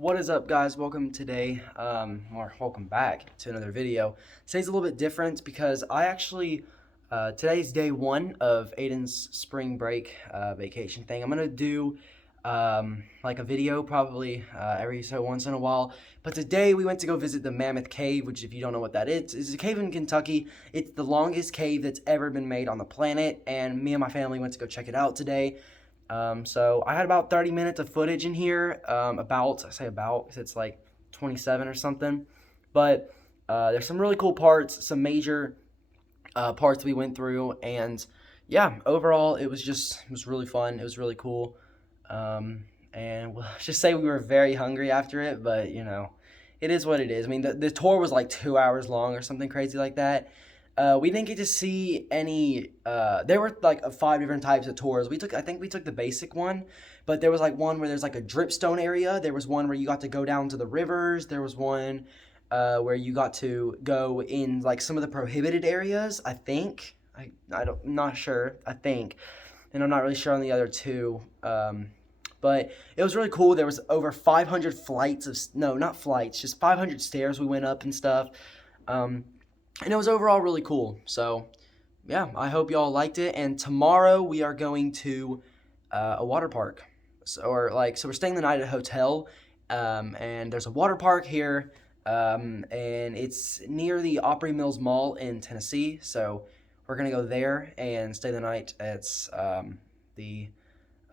What is up, guys? Welcome today, or welcome back to another video. Today's a little bit different because I actually, today's day one of Aiden's spring break vacation thing. I'm gonna do like a video probably every so once in a while. But today we went to go visit the Mammoth Cave, which, if you don't know what that is a cave in Kentucky. It's the longest cave that's ever been made on the planet, and me and my family went to go check it out today. So I had about 30 minutes of footage in here, it's like 27 or something, but there's some really cool parts, some major parts we went through, and yeah, overall it was really fun. It was really cool, and we'll just say we were very hungry after it, but you know, it is what it is. I mean, the tour was like 2 hours long or something crazy like that. We didn't get to see any, there were like 5 different types of tours. I think we took the basic one, but there was like one where there's like a dripstone area. There was one where you got to go down to the rivers. There was one where you got to go in like some of the prohibited areas, I think. I'm not sure, I think. And I'm not really sure on the other two. But it was really cool. There was over 500 flights of, no, not flights, just 500 stairs we went up and stuff. And it was overall really cool. So, yeah, I hope y'all liked it. And tomorrow we are going to a water park. So we're staying the night at a hotel, and there's a water park here, and it's near the Opry Mills Mall in Tennessee. So we're gonna go there and stay the night. It's the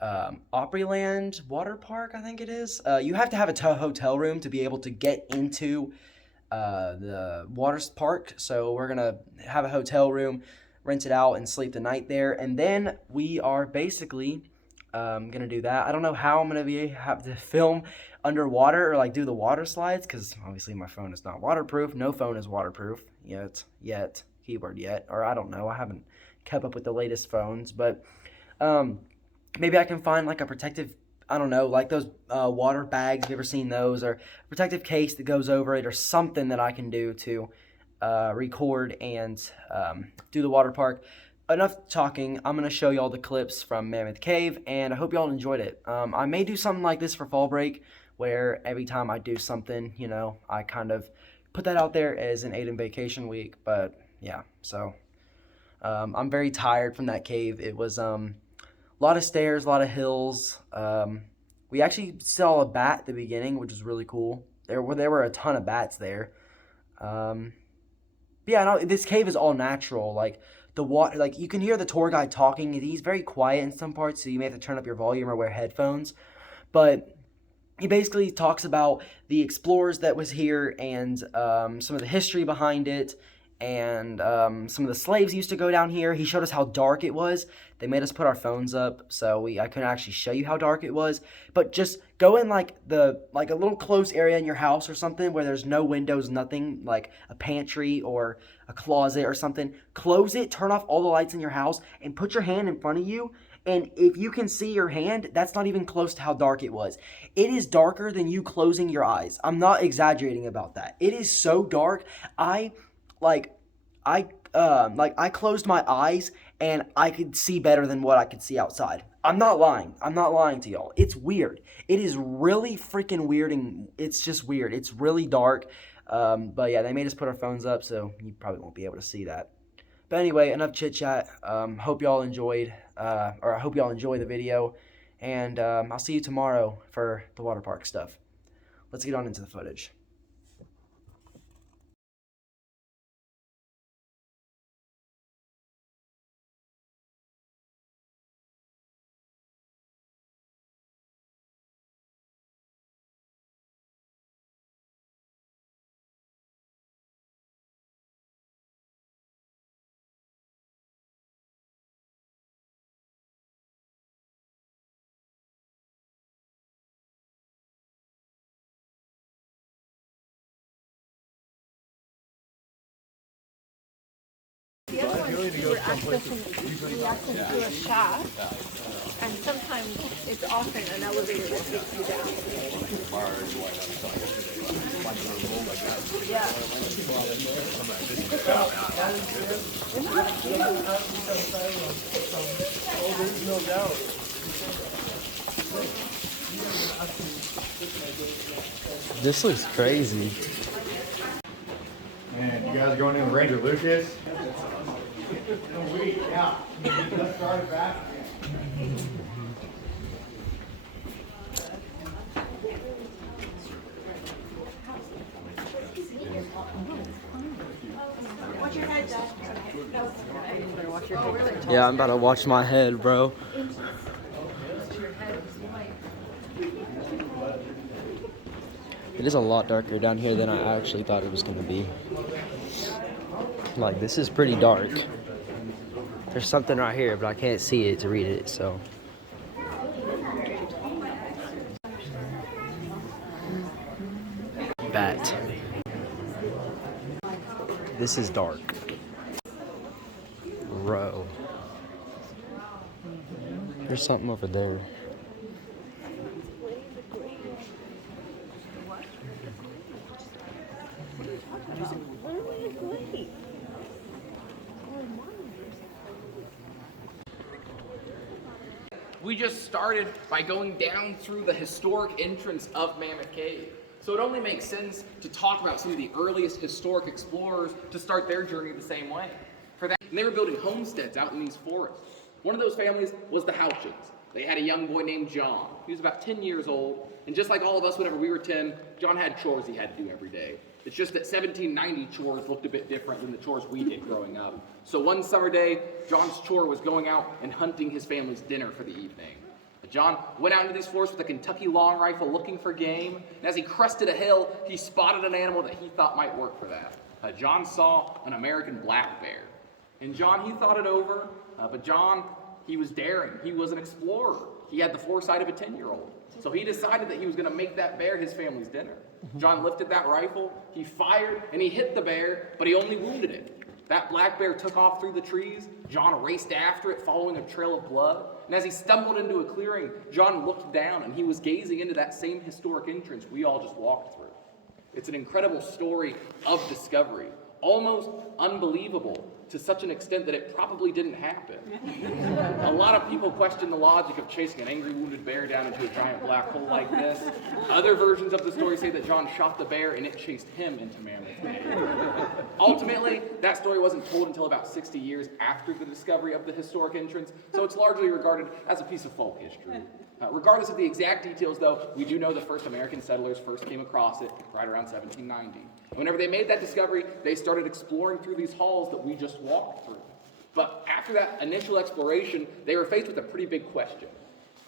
Opryland Water Park, I think it is. You have to have a hotel room to be able to get into the water park, so we're gonna have a hotel room, rent it out, and sleep the night there, and then we are basically gonna do that. I don't know how I'm gonna have to film underwater or like do the water slides, because obviously my phone is not waterproof. No phone is waterproof yet, keyword yet, or I don't know, I haven't kept up with the latest phones, but maybe I can find like a protective, I don't know, like those water bags, have you ever seen those, or a protective case that goes over it, or something that I can do to record and do the water park. Enough talking. I'm going to show y'all the clips from Mammoth Cave, and I hope y'all enjoyed it. I may do something like this for fall break, where every time I do something, you know, I kind of put that out there as an Aiden vacation week, but yeah, so I'm very tired from that cave. It was a lot of stairs, a lot of hills. We actually saw a bat at the beginning, which was really cool. There were a ton of bats there. Yeah, no, this cave is all natural. Like the water, like you can hear the tour guide talking. He's very quiet in some parts, so you may have to turn up your volume or wear headphones. But he basically talks about the explorers that was here and some of the history behind it. And some of the slaves used to go down here. He showed us how dark it was. They made us put our phones up, so I couldn't actually show you how dark it was. But just go in like a little close area in your house or something where there's no windows, nothing, like a pantry or a closet or something. Close it, turn off all the lights in your house, and put your hand in front of you. And if you can see your hand, that's not even close to how dark it was. It is darker than you closing your eyes. I'm not exaggerating about that. It is so dark. I closed my eyes and I could see better than what I could see outside. I'm not lying. I'm not lying to y'all. It's weird. It is really freaking weird, and it's just weird. It's really dark. But yeah, they made us put our phones up, so you probably won't be able to see that. But anyway, enough chit chat. Hope y'all enjoyed, or I hope y'all enjoy the video, and I'll see you tomorrow for the water park stuff. Let's get on into the footage. The other one, we're accessing through a shaft, and sometimes it's often an elevator that takes you down. Yeah. There's no doubt. This looks crazy. And you guys are going in the Ranger Lucas? Yeah. Let's start it back. Yeah, I'm about to watch my head, bro. It is a lot darker down here than I actually thought it was going to be. Like, this is pretty dark. There's something right here, but I can't see it to read it, so. Bat. This is dark. Row. There's something over there. We just started by going down through the historic entrance of Mammoth Cave. So it only makes sense to talk about some of the earliest historic explorers to start their journey the same way. For that, and they were building homesteads out in these forests. One of those families was the Houchins. They had a young boy named John. He was about 10 years old, and just like all of us whenever we were 10, John had chores he had to do every day. It's just that 1790 chores looked a bit different than the chores we did growing up. So one summer day, John's chore was going out and hunting his family's dinner for the evening. John went out into these forests with a Kentucky long rifle looking for game, and as he crested a hill, he spotted an animal that he thought might work for that. John saw an American black bear. And John, he thought it over, but John, he was daring. He was an explorer. He had the foresight of a 10-year-old. So he decided that he was going to make that bear his family's dinner. John lifted that rifle, he fired, and he hit the bear, but he only wounded it. That black bear took off through the trees. John raced after it, following a trail of blood. And as he stumbled into a clearing, John looked down, and he was gazing into that same historic entrance we all just walked through. It's an incredible story of discovery, almost unbelievable to such an extent that it probably didn't happen. A lot of people question the logic of chasing an angry wounded bear down into a giant black hole like this. Other versions of the story say that John shot the bear and it chased him into Mammoth Cave. Ultimately, that story wasn't told until about 60 years after the discovery of the historic entrance, so it's largely regarded as a piece of folk history. Regardless of the exact details, though, we do know the first American settlers first came across it right around 1790. And whenever they made that discovery, they started exploring through these halls that we just walked through. But after that initial exploration, they were faced with a pretty big question.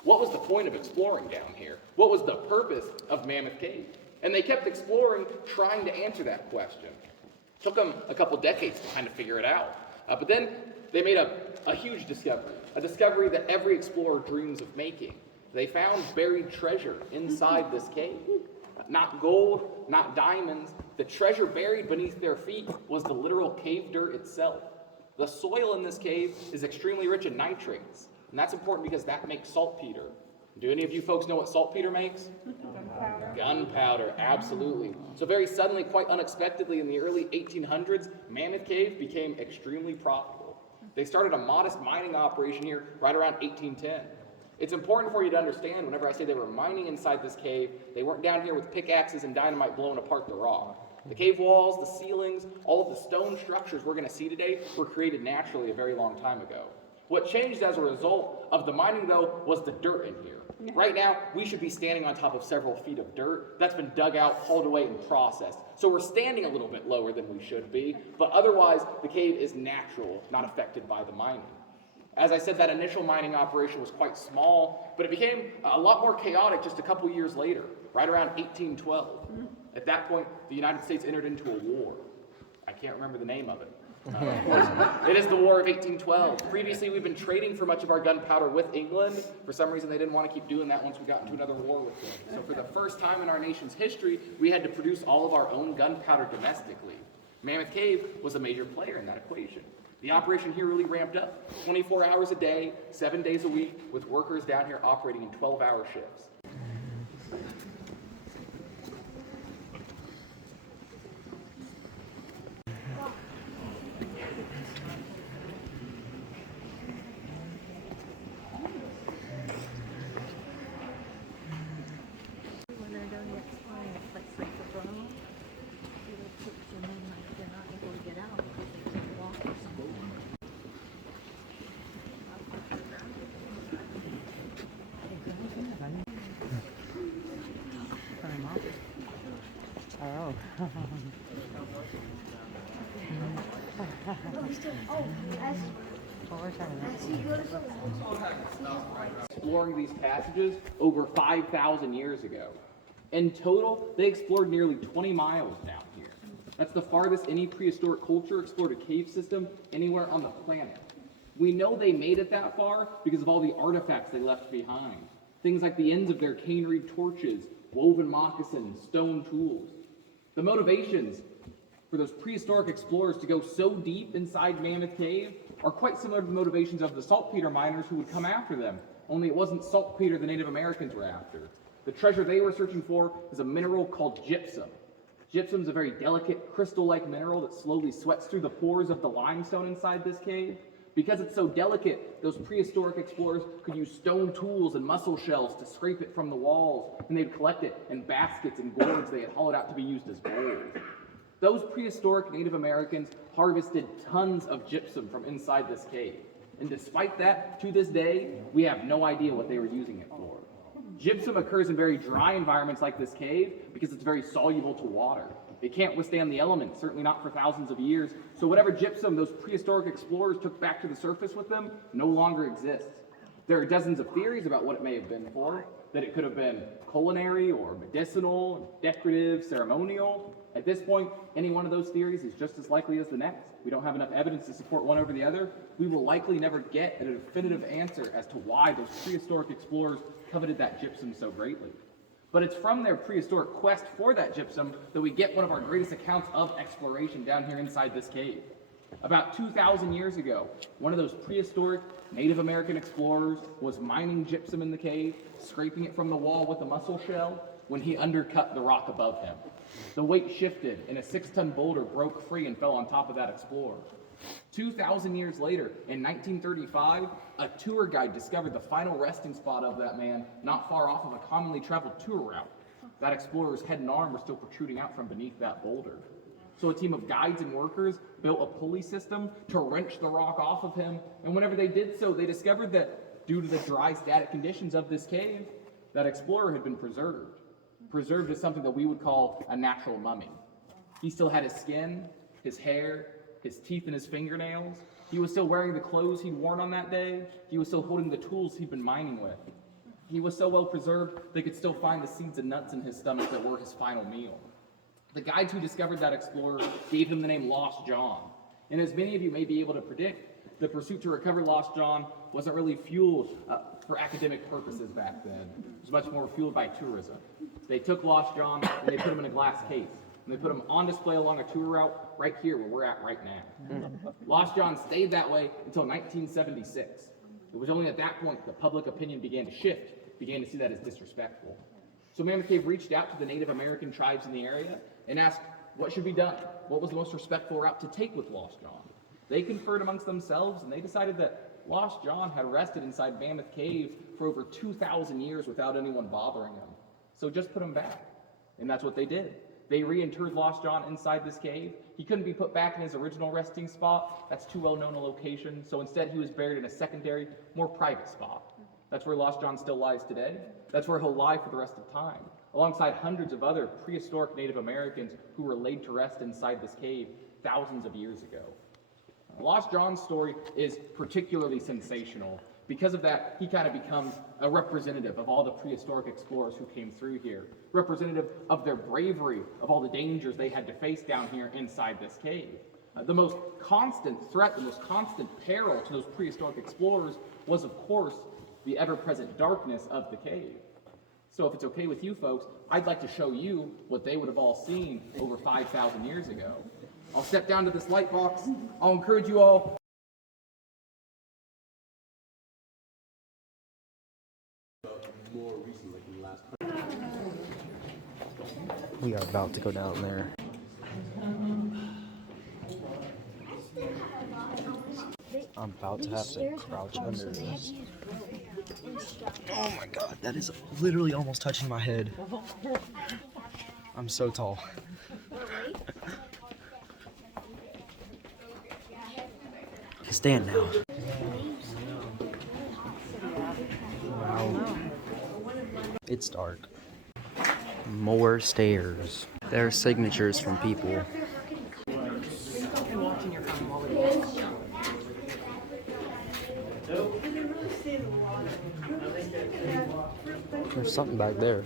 What was the point of exploring down here? What was the purpose of Mammoth Cave? And they kept exploring, trying to answer that question. It took them a couple decades to kind of figure it out. But then they made a huge discovery, a discovery that every explorer dreams of making. They found buried treasure inside this cave. Not gold, not diamonds. The treasure buried beneath their feet was the literal cave dirt itself. The soil in this cave is extremely rich in nitrates, and that's important because that makes saltpeter. Do any of you folks know what saltpeter makes? Gunpowder. Gunpowder, absolutely. So very suddenly, quite unexpectedly, in the early 1800s, Mammoth Cave became extremely profitable. They started a modest mining operation here right around 1810. It's important for you to understand, whenever I say they were mining inside this cave, they weren't down here with pickaxes and dynamite blowing apart the rock. The cave walls, the ceilings, all of the stone structures we're going to see today were created naturally a very long time ago. What changed as a result of the mining, though, was the dirt in here. Right now, we should be standing on top of several feet of dirt that's been dug out, hauled away, and processed. So we're standing a little bit lower than we should be, but otherwise, the cave is natural, not affected by the mining. As I said, that initial mining operation was quite small, but it became a lot more chaotic just a couple years later, right around 1812. At that point, the United States entered into a war. I can't remember the name of it. It is the War of 1812. Previously, we've been trading for much of our gunpowder with England. For some reason, they didn't want to keep doing that once we got into another war with them. So for the first time in our nation's history, we had to produce all of our own gunpowder domestically. Mammoth Cave was a major player in that equation. The operation here really ramped up, 24 hours a day, 7 days a week, with workers down here operating in 12-hour shifts. When they're done exploring, it's like Oh. Exploring these passages over 5,000 years ago. In total, they explored nearly 20 miles down here. That's the farthest any prehistoric culture explored a cave system anywhere on the planet. We know they made it that far because of all the artifacts they left behind. Things like the ends of their cane-reed torches, woven moccasins, stone tools. The motivations for those prehistoric explorers to go so deep inside Mammoth Cave are quite similar to the motivations of the saltpeter miners who would come after them, only it wasn't saltpeter the Native Americans were after. The treasure they were searching for is a mineral called gypsum. Gypsum is a very delicate, crystal-like mineral that slowly sweats through the pores of the limestone inside this cave. Because it's so delicate, those prehistoric explorers could use stone tools and mussel shells to scrape it from the walls, and they'd collect it in baskets and gourds they had hollowed out to be used as bowls. Those prehistoric Native Americans harvested tons of gypsum from inside this cave. And despite that, to this day, we have no idea what they were using it for. Gypsum occurs in very dry environments like this cave because it's very soluble to water. It can't withstand the elements, certainly not for thousands of years. So whatever gypsum those prehistoric explorers took back to the surface with them no longer exists. There are dozens of theories about what it may have been for, that it could have been culinary or medicinal, decorative, ceremonial. At this point, any one of those theories is just as likely as the next. We don't have enough evidence to support one over the other. We will likely never get a definitive answer as to why those prehistoric explorers coveted that gypsum so greatly. But it's from their prehistoric quest for that gypsum that we get one of our greatest accounts of exploration down here inside this cave. About 2,000 years ago, one of those prehistoric Native American explorers was mining gypsum in the cave, scraping it from the wall with a mussel shell, when he undercut the rock above him. The weight shifted, and a 6-ton boulder broke free and fell on top of that explorer. 2,000 years later, in 1935, a tour guide discovered the final resting spot of that man not far off of a commonly traveled tour route. That explorer's head and arm were still protruding out from beneath that boulder. So a team of guides and workers built a pulley system to wrench the rock off of him, and whenever they did so, they discovered that due to the dry, static conditions of this cave, that explorer had been preserved. Preserved as something that we would call a natural mummy. He still had his skin, his hair, his teeth and his fingernails. He was still wearing the clothes he'd worn on that day. He was still holding the tools he'd been mining with. He was so well preserved, they could still find the seeds and nuts in his stomach that were his final meal. The guides who discovered that explorer gave him the name Lost John. And as many of you may be able to predict, the pursuit to recover Lost John wasn't really fueled for academic purposes back then. It was much more fueled by tourism. They took Lost John and they put him in a glass case. And they put him on display along a tour route right here where we're at right now. Lost John stayed that way until 1976. It was only at that point that public opinion began to shift, began to see that as disrespectful. So Mammoth Cave reached out to the Native American tribes in the area and asked what should be done. What was the most respectful route to take with Lost John? They conferred amongst themselves and they decided that Lost John had rested inside Mammoth Cave for over 2,000 years without anyone bothering him. So just put him back. And that's what they did. They reinterred Lost John inside this cave. He couldn't be put back in his original resting spot. That's too well known a location. So instead he was buried in a secondary, more private spot. That's where Lost John still lies today. That's where he'll lie for the rest of time, alongside hundreds of other prehistoric Native Americans who were laid to rest inside this cave thousands of years ago. Lost John's story is particularly sensational. Because of that, he kind of becomes a representative of all the prehistoric explorers who came through here, representative of their bravery, of all the dangers they had to face down here inside this cave. The most constant threat, the most constant peril to those prehistoric explorers was, of course, the ever-present darkness of the cave. So if it's okay with you folks, I'd like to show you what they would have all seen over 5,000 years ago. I'll step down to this light box. I'll encourage you all. We are about to go down there. I'm about to have to crouch under this. Oh my god, that is literally almost touching my head. I'm so tall. Stand now. Wow. It's dark. More stairs. There are signatures from people. There's something back there.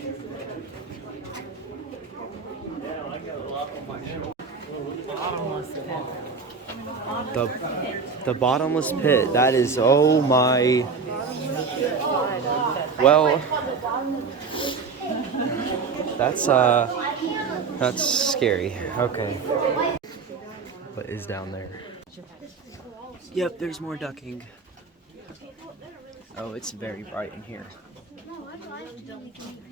The bottomless pit. That is, oh my. Well, that's scary. Okay. What is down there? Yep, there's more ducking. Oh, it's very bright in here.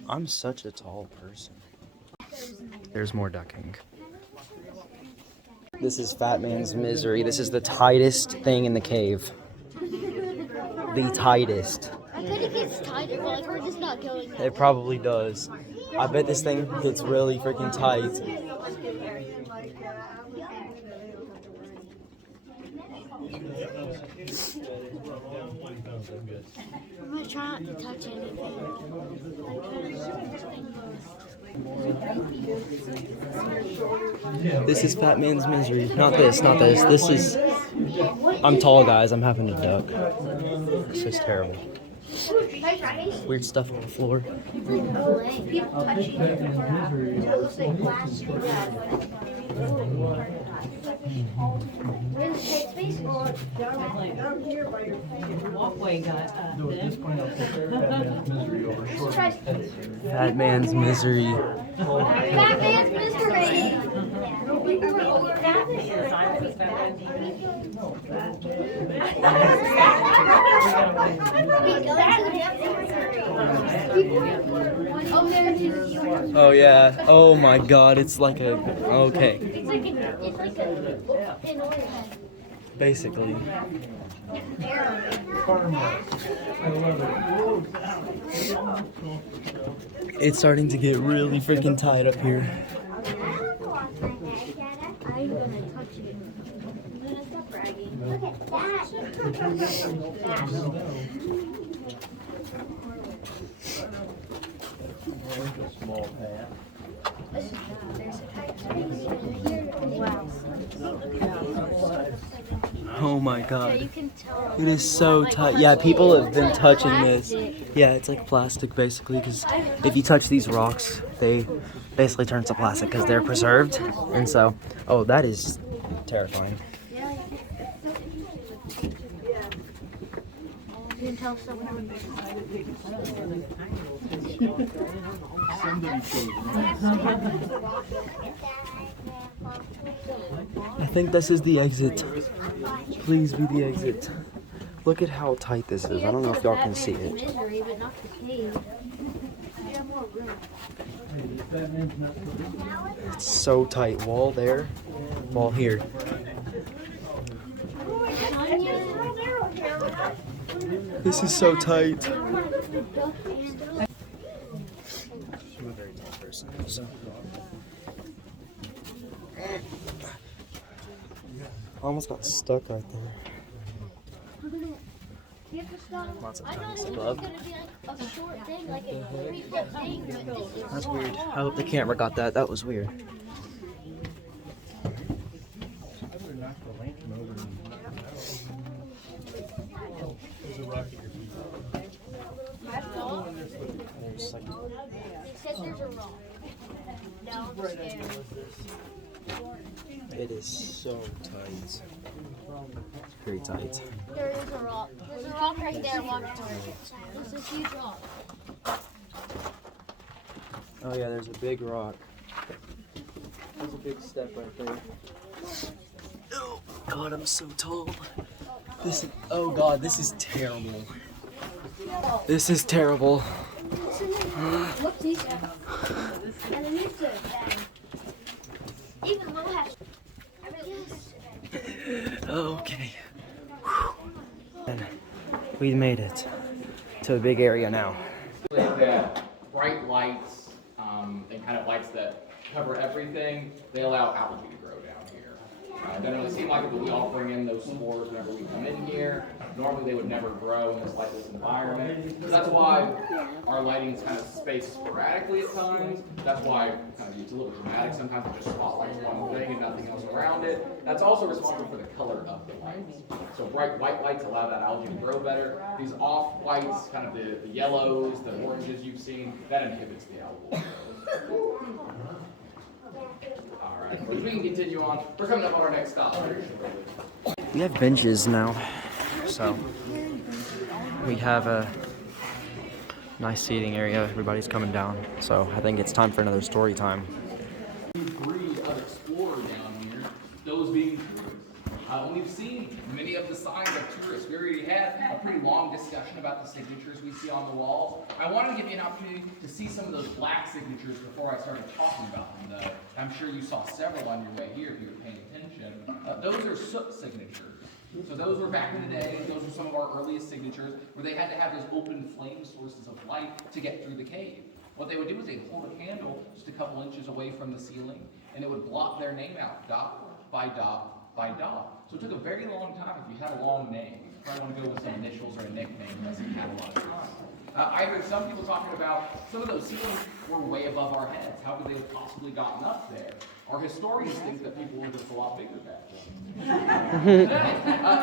I'm such a tall person. There's more ducking. This is Fat Man's Misery. This is the tightest thing in the cave. The tightest. I bet it gets tighter, but like we're just not going. It probably does. I bet this thing gets really freaking tight. I'm gonna try not to touch anything. This is Fat Man's Misery. Not this, not this. This is... I'm tall, guys. I'm having to duck. This is terrible. Weird stuff on the floor. Fat Man's Misery. Fat Man's Misery. Oh yeah. Oh my God. It's like a... Okay. It's like an organ. Basically. It's starting to get really freaking tight up here. I'm gonna touch it. I'm gonna stop bragging. Look at that. Oh my Yeah, God. you can tell. It is so tight. Yeah, people have been touching this. Yeah, it's like plastic basically, because if you touch these rocks, they basically turn to plastic because they're preserved. And so, oh, that is terrifying. You can tell someone. I think this is the exit. Please be the exit. Look at how tight this is. I don't know if y'all can see it. Misery, but not the cave. You have more room. It's so tight. Wall there, wall here. This is so tight. I'm a very tall person, so. I almost got stuck right there. Lots of I thought times it was above. gonna be like a short thing, like a 3-foot thing, but this is That's weird. I hope the camera got that. That was weird. There's like It said there's a rock downstairs. it is so tight. It's very tight. There is a rock. There's a rock right there. Watch for it. There's a huge rock. Oh yeah, there's a big rock. There's a big step right there. Oh God, I'm so tall. This is, oh God, this is terrible. This is terrible. Look, these. And then here's the even little has. Okay. Whew. And we made it to a big area now. That bright lights and kind of lights that cover everything, they allow algae to grow down here. It doesn't really seem like it, but we all bring in those spores whenever we come in here. Normally they would never grow in this lightless environment. So that's why our lighting is kind of spaced sporadically at times. That's why kind of it's a little dramatic. Sometimes it just spotlights one thing and nothing else around it. That's also responsible for the color of the lights. So bright white lights allow that algae to grow better. These off whites, kind of the yellows, the oranges you've seen, that inhibits the algal growth. All right, we can continue on. We're coming up on our next stop. We have benches now, so we have a nice seating area. Everybody's coming down, so I think it's time for another story time. Breed of explorer down here, those being tourists. We've seen many of the signs of tourists. We already had a pretty long discussion about the signatures we see on the walls. I wanted to give you an opportunity to see some of those black signatures before I started talking about them, though. I'm sure you saw several on your way here if you were paying attention. Those are soot signatures. So those were back in the day, those were some of our earliest signatures where they had to have those open flame sources of light to get through the cave. What they would do is they'd hold a candle just a couple inches away from the ceiling, and it would blot their name out, dot by dot by dot. So it took a very long time. If you had a long name, you probably want to go with some initials or a nickname unless you had a lot of time. I heard some people talking about some of those ceilings were way above our heads. How could they have possibly gotten up there? Our historians think that people were just a lot bigger back then.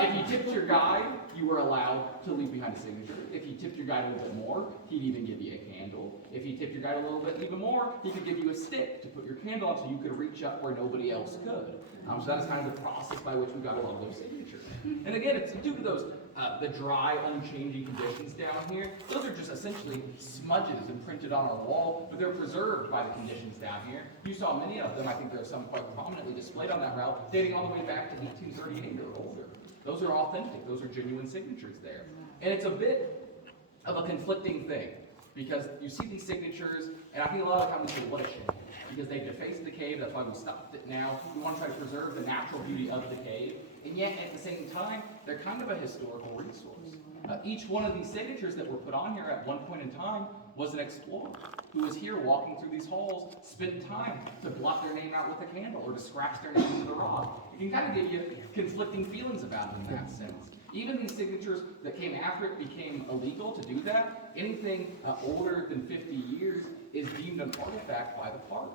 If you tipped your guide, you were allowed to leave behind a signature. If you tipped your guide a little bit more, he'd even give you a candle. If you tipped your guide a little bit even more, he could give you a stick to put your candle on so you could reach up where nobody else could. So that's kind of the process by which we got a lot of those signatures. And again, it's due to those the dry, unchanging conditions down here. Those are just essentially smudges imprinted on our wall, but they're preserved by the conditions down here. You saw many of them. I think there are some quite prominently displayed on that route, dating all the way back to 1838 or older. Those are authentic. Those are genuine signatures there. And it's a bit of a conflicting thing, because you see these signatures, and I think a lot of the time we say, what a shame, because they've defaced the cave. That's why we stopped it now. We want to try to preserve the natural beauty of the cave, and yet at the same time, they're kind of a historical resource. Each one of these signatures that were put on here at one point in time was an explorer who was here walking through these halls, spent time to blot their name out with a candle or to scratch their name into the rock. It can kind of give you conflicting feelings about it in that sense. Even these signatures that came after it became illegal to do that, anything older than 50 years is deemed an artifact by the park.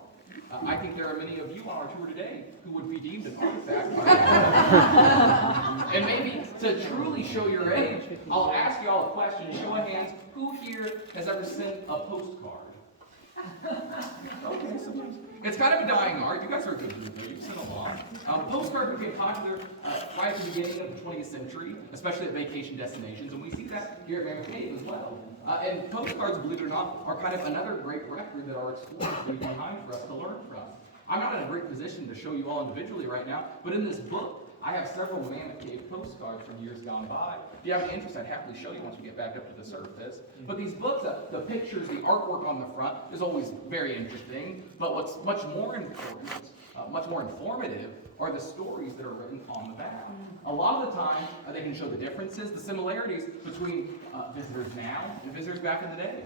I think there are many of you on our tour today who would be deemed an artifact by the park. And maybe to truly show your age, I'll ask you all a question. Show of hands, who here has ever sent a postcard? Okay, sometimes. It's kind of a dying art. You guys are a good group. You've sent a lot. Postcards became popular right at the beginning of the 20th century, especially at vacation destinations, and we see that here at Mammoth Cave as well. And postcards, believe it or not, are kind of another great record that our explorers leave behind for us to learn from. I'm not in a great position to show you all individually right now, but in this book, I have several Mammoth Cave postcards from years gone by. If you have any interest, I'd happily show you once we get back up to the surface. But these books, the pictures, the artwork on the front is always very interesting. But what's much more important, much more informative, are the stories that are written on the back. A lot of the time, they can show the differences, the similarities between visitors now and visitors back in the day.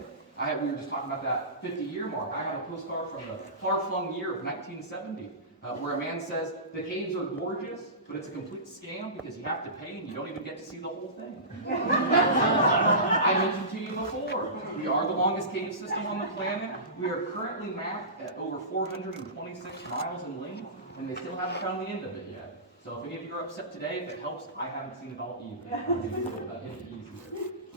We were just talking about that 50-year mark. I have a postcard from the far-flung year of 1970. Where a man says, the caves are gorgeous, but it's a complete scam because you have to pay and you don't even get to see the whole thing. I mentioned to you before, we are the longest cave system on the planet. We are currently mapped at over 426 miles in length, and they still haven't found the end of it yet. So if any of you are upset today, if it helps, I haven't seen it all either.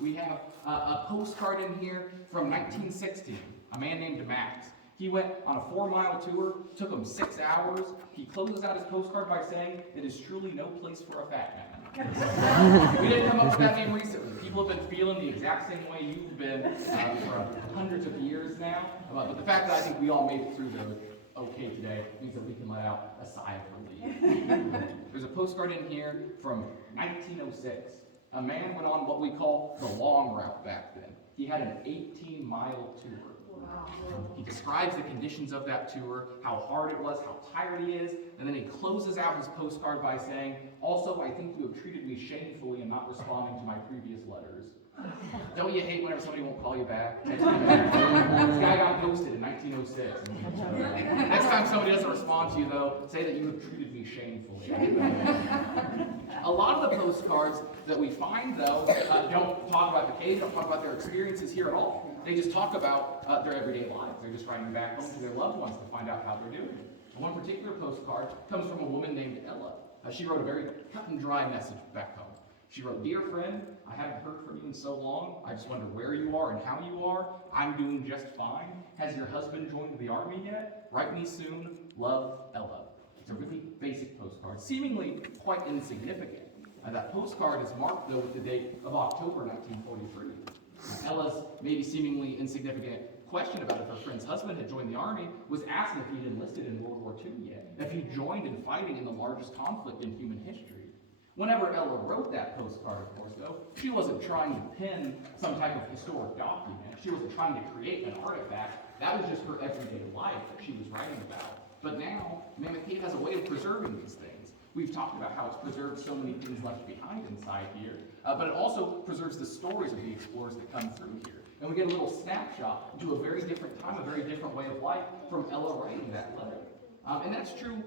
We have a postcard in here from 1960, a man named Max. He went on a 4-mile tour, took him 6 hours. He closes out his postcard by saying, "It is truly no place for a fat man." We didn't come up with that name recently. People have been feeling the exact same way you've been for hundreds of years now. But the fact that I think we all made it through okay today means that we can let out a sigh of relief. There's a postcard in here from 1906. A man went on what we call the long route back then. He had an 18-mile tour. He describes the conditions of that tour, how hard it was, how tired he is, and then he closes out his postcard by saying, "Also, I think you have treated me shamefully in not responding to my previous letters." Don't you hate whenever somebody won't call you back? Text you back? This guy got ghosted in 1906. Next time somebody doesn't respond to you, though, say that you have treated me shamefully. A lot of the postcards that we find, though, don't talk about the cave, don't talk about their experiences here at all. They just talk about their everyday lives. They're just writing back home to their loved ones to find out how they're doing. And one particular postcard comes from a woman named Ella. She wrote a very cut and dry message back home. She wrote, "Dear friend, I haven't heard from you in so long. I just wonder where you are and how you are. I'm doing just fine. Has your husband joined the army yet? Write me soon. Love, Ella." It's a really basic postcard, seemingly quite insignificant. That postcard is marked, though, with the date of October 1943. Ella's maybe seemingly insignificant question about if her friend's husband had joined the army was asking if he'd enlisted in World War II yet, if he joined in fighting in the largest conflict in human history. Whenever Ella wrote that postcard, of course, though, she wasn't trying to pin some type of historic document. She wasn't trying to create an artifact. That was just her everyday life that she was writing about. But now, Mammoth Cave has a way of preserving these things. We've talked about how it's preserved so many things left behind inside here, but it also preserves the stories of the explorers that come through here. And we get a little snapshot into a very different time, a very different way of life from Ella writing that letter. And that's true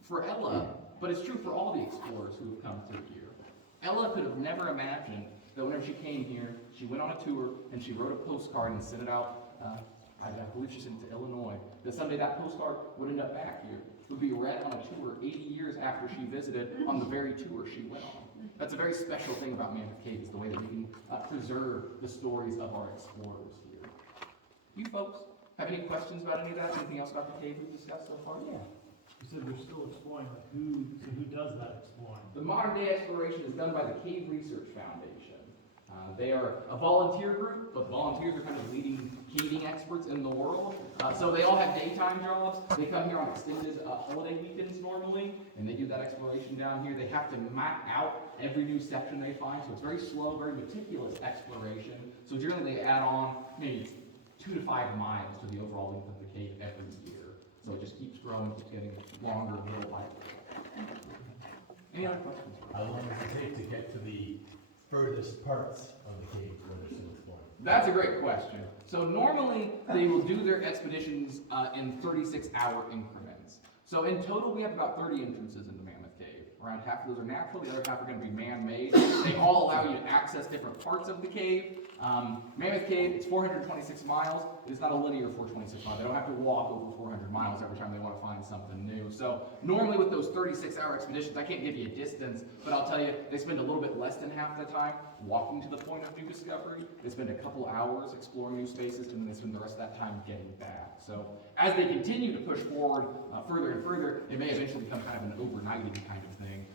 for Ella, but it's true for all the explorers who have come through here. Ella could have never imagined that whenever she came here, she went on a tour and she wrote a postcard and sent it out, I believe she sent it to Illinois, that someday that postcard would end up back here, would be read on a tour 80 years after she visited on the very tour she went on. That's a very special thing about Mammoth Cave, is the way that we can preserve the stories of our explorers here. You folks have any questions about any of that? Anything else about the cave we've discussed so far? Yeah. You said they're still exploring, like who does that exploring? The modern day exploration is done by the Cave Research Foundation. They are a volunteer group, but volunteers are kind of leading caving experts in the world. So they all have daytime jobs. They come here on extended holiday weekends normally, and they do that exploration down here. They have to map out every new section they find, so it's very slow, very meticulous exploration. So generally they add on maybe 2 to 5 miles to the overall length of the cave every year. So it just keeps growing, keeps getting longer and little lighter. Any other questions? How long does it take to get to the furthest parts of the cave where they're still exploring? That's a great question. So normally they will do their expeditions in 36-hour increments. So in total we have about 30 entrances into Mammoth Cave. Around half of those are natural, the other half are going to be man-made. They all allow you to access different parts of the cave. Mammoth Cave, it's 426 miles. It's not a linear 426 miles. They don't have to walk over 400 miles every time they want to find something new. So normally with those 36-hour expeditions, I can't give you a distance, but I'll tell you, they spend a little bit less than half the time walking to the point of new discovery. They spend a couple hours exploring new spaces, and then they spend the rest of that time getting back. So as they continue to push forward further and further, it may eventually become kind of an overnighting kind of thing.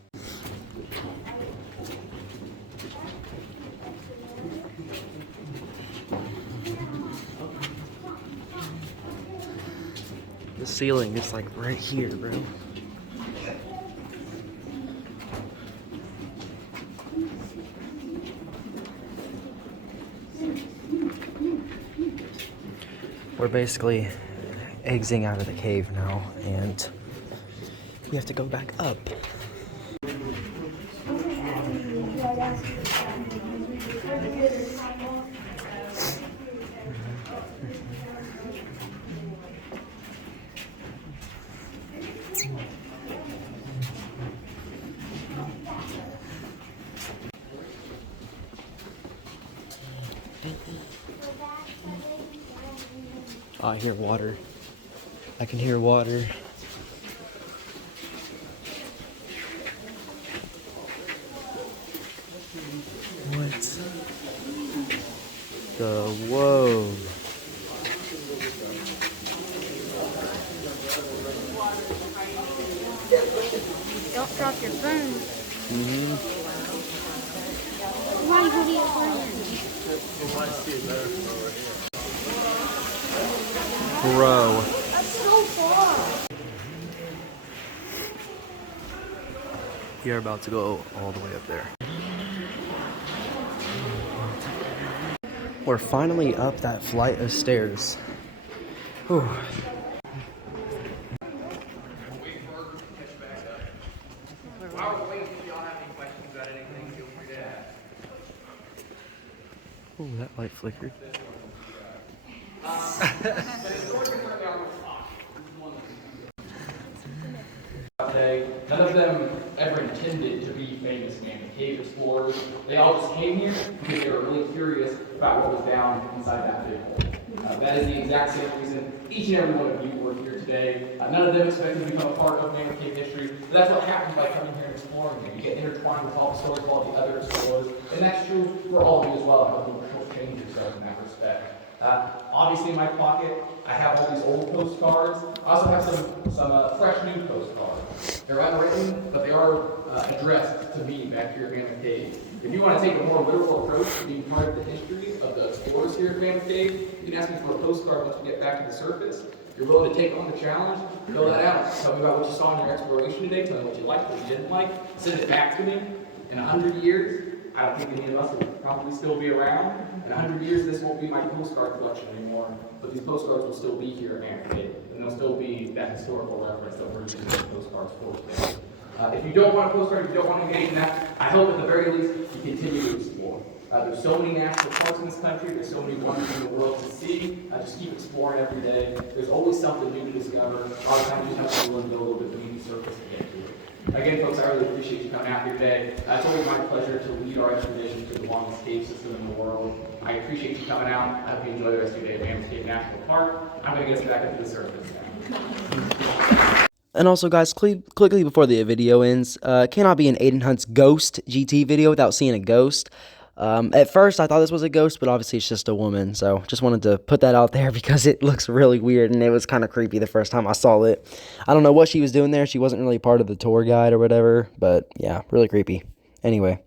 The ceiling is like right here, bro. We're basically exiting out of the cave now, and we have to go back up. Oh, I hear water. I can hear water. What? Whoa. Don't drop your phone. Mm-hmm. Why are you holding your phone? Bro. That's so far. We are about to go all the way up there. We're finally up that flight of stairs. Whew. While we're waiting, if y'all have any questions about anything, feel free to ask. Oh, that light flickered. Today, none of them ever intended to be famous Mammoth Cave explorers. They all just came here because they were really curious about what was down inside that big hole. That is the exact same reason each and every one of you were here today. None of them expected to become a part of Mammoth Cave history, but that's what happens by coming here and exploring it. You get intertwined with all the stories of all the other explorers, and that's true for all of you as well. I hope you will change yourself in that respect. Obviously, in my pocket, I have all these old postcards. I also have some fresh new postcards. They're unwritten, but they are addressed to me back here at Mammoth Cave. If you want to take a more literal approach to being part of the history of the explorers here at Mammoth Cave, you can ask me for a postcard once we get back to the surface. If you're willing to take on the challenge, fill that out. Tell me about what you saw in your exploration today. Tell me what you liked, what you didn't like. Send it back to me. In 100 years, I don't think any of us will probably still be around. In 100 years, this won't be my postcard collection anymore, but these postcards will still be here at Mammoth Cave, and they'll still be that historical reference that we're using those postcards for today. If you don't want a postcard, if you don't want to engage in that, I hope at the very least you continue to explore. There's so many national parks in this country, there's so many wonders in the world to see. Just keep exploring every day. There's always something new to discover. A lot of times you just have to be willing to go a little bit beneath the surface to get to it. Again, folks, I really appreciate you coming out here today. It's always my pleasure to lead our expedition to the longest cave system in the world. I appreciate you coming out. I hope you enjoy the rest of your day at Mammoth Cave National Park. I'm going to get us back up to the surface now. And also, guys, quickly before the video ends, cannot be an Aiden Hunt's Ghost GT video without seeing a ghost. At first, I thought this was a ghost, but obviously it's just a woman. So just wanted to put that out there because it looks really weird, and it was kind of creepy the first time I saw it. I don't know what she was doing there. She wasn't really part of the tour guide or whatever, but yeah, really creepy. Anyway.